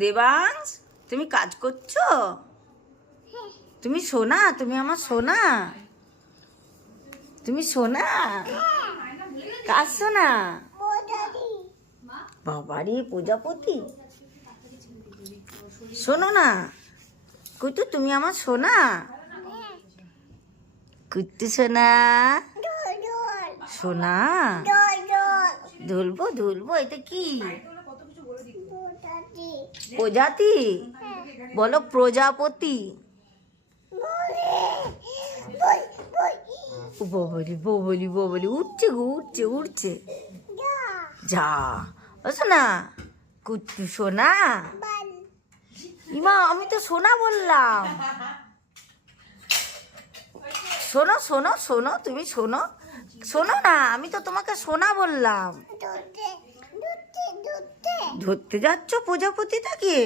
দেবাংশ, তুমি কাজ করছো? তুমি সোনা, তুমি আমার সোনা, তুমি সোনা। কার সোনা? বাবারে প্রজাপতি। শোনো না কুতু, তুমি আমার সোনা। কুতু সোনা, সোনা। ধুলবো ধুলবো। এটা কি? প্রজাতি? বলো প্রজাপতি। ববলি ববলি ববলি, উঠছে গো, উঠছে উঠছে। যা শোনা, কুট্টু সোনা। ইমা, আমি তো সোনা বললাম। শোনো শোনো শোনো, তুমি শোনো, শোনো না, আমি তো তোমাকে সোনা বললাম। ধরতে যাচ্ছ প্রজাপতিটাকে?